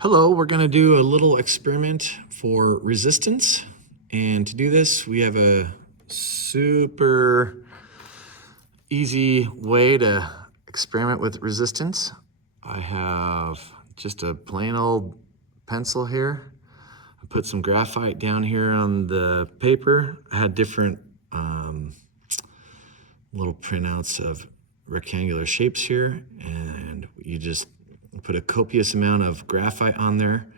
Hello, we're going to do a little experiment for resistance. And to do this, we have a super easy way to experiment with resistance. I have just a plain old pencil here. I put some graphite down here on the paper. I had different little printouts of rectangular shapes here, and you just put a copious amount of graphite on there.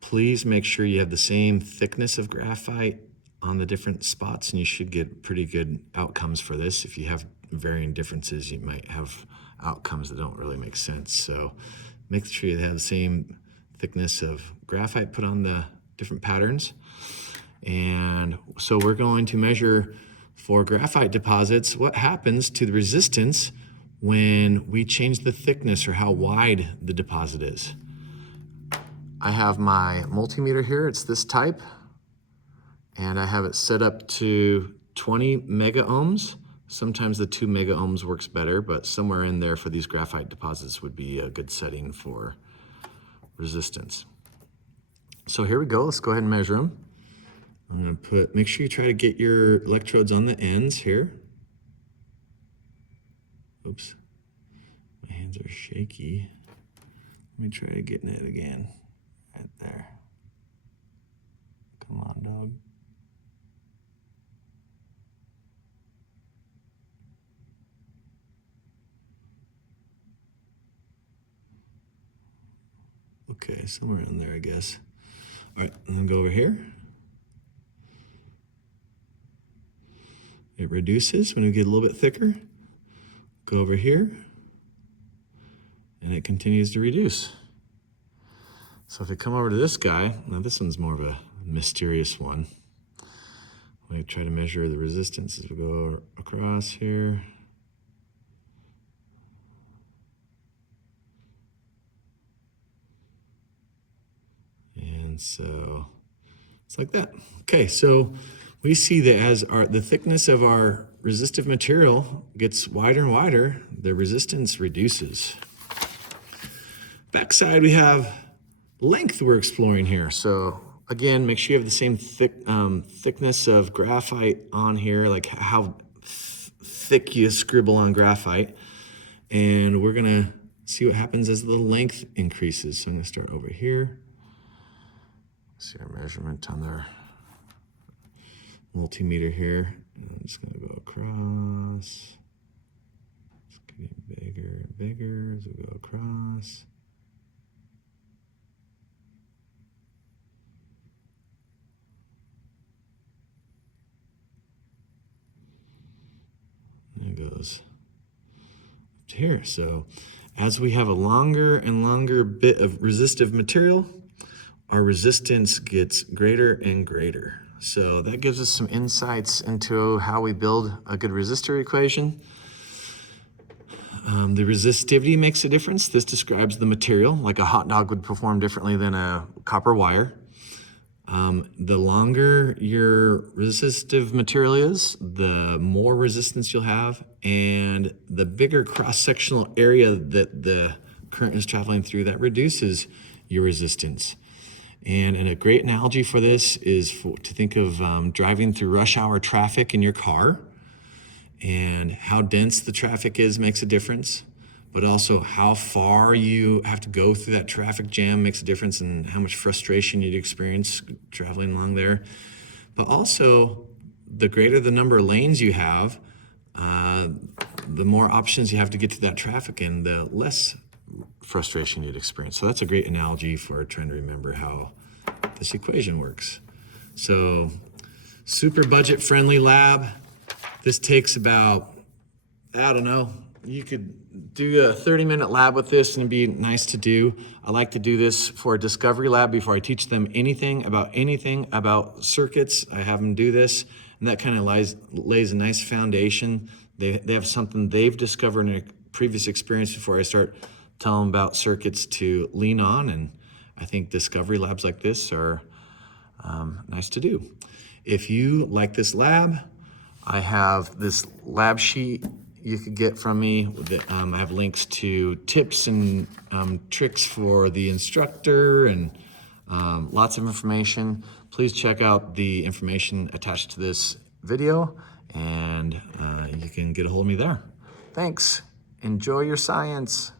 Please make sure you have the same thickness of graphite on the different spots, and you should get pretty good outcomes for this. If you have varying differences, you might have outcomes that don't really make sense. So make sure you have the same thickness of graphite put on the different patterns. And so we're going to measure for graphite deposits what happens to the resistance when we change the thickness or how wide the deposit is. I have my multimeter here, it's this type, and I have it set up to 20 mega ohms. Sometimes the 2 mega ohms works better, but somewhere in there for these graphite deposits would be a good setting for resistance. So here we go, let's go ahead and measure them. I'm gonna make sure you try to get your electrodes on the ends here. Oops, my hands are shaky. Let me try to get it again, right there. Come on, dog. Okay, somewhere in there, I guess. All right, I'm gonna go over here. It reduces when we get a little bit thicker. Go over here, and it continues to reduce. So if we come over to this guy, now this one's more of a mysterious one. We try to measure the resistance as we go across here. And so it's like that. Okay, so we see that as the thickness of our resistive material gets wider and wider, the resistance reduces. Backside, we have length we're exploring here. So again, make sure you have the same thickness of graphite on here, like how thick you scribble on graphite. And we're gonna see what happens as the length increases. So I'm gonna start over here. See our measurement on our multimeter here. And I'm just gonna go across. It's getting bigger and bigger as we go across. And it goes up to here. So as we have a longer and longer bit of resistive material, our resistance gets greater and greater. So that gives us some insights into how we build a good resistor equation. The resistivity makes a difference. This describes the material, like a hot dog would perform differently than a copper wire. The longer your resistive material is, the more resistance you'll have, and the bigger cross-sectional area that the current is traveling through, that reduces your resistance. And a great analogy for this is to think of driving through rush hour traffic in your car, and how dense the traffic is makes a difference, but also how far you have to go through that traffic jam makes a difference, and how much frustration you'd experience traveling along there. But also, the greater the number of lanes you have, the more options you have to get to that traffic, and the less frustration you'd experience. So that's a great analogy for trying to remember how this equation works. So super budget friendly lab. This takes about, I don't know, you could do a 30-minute lab with this and it'd be nice to do. I like to do this for a discovery lab before I teach them anything about circuits. I have them do this, and that kind of lays a nice foundation. They have something they've discovered in a previous experience before I start telling them about circuits to lean on, and I think discovery labs like this are nice to do. If you like this lab, I have this lab sheet you could get from me. I have links to tips and tricks for the instructor and lots of information. Please check out the information attached to this video, and you can get a hold of me there. Thanks. Enjoy your science.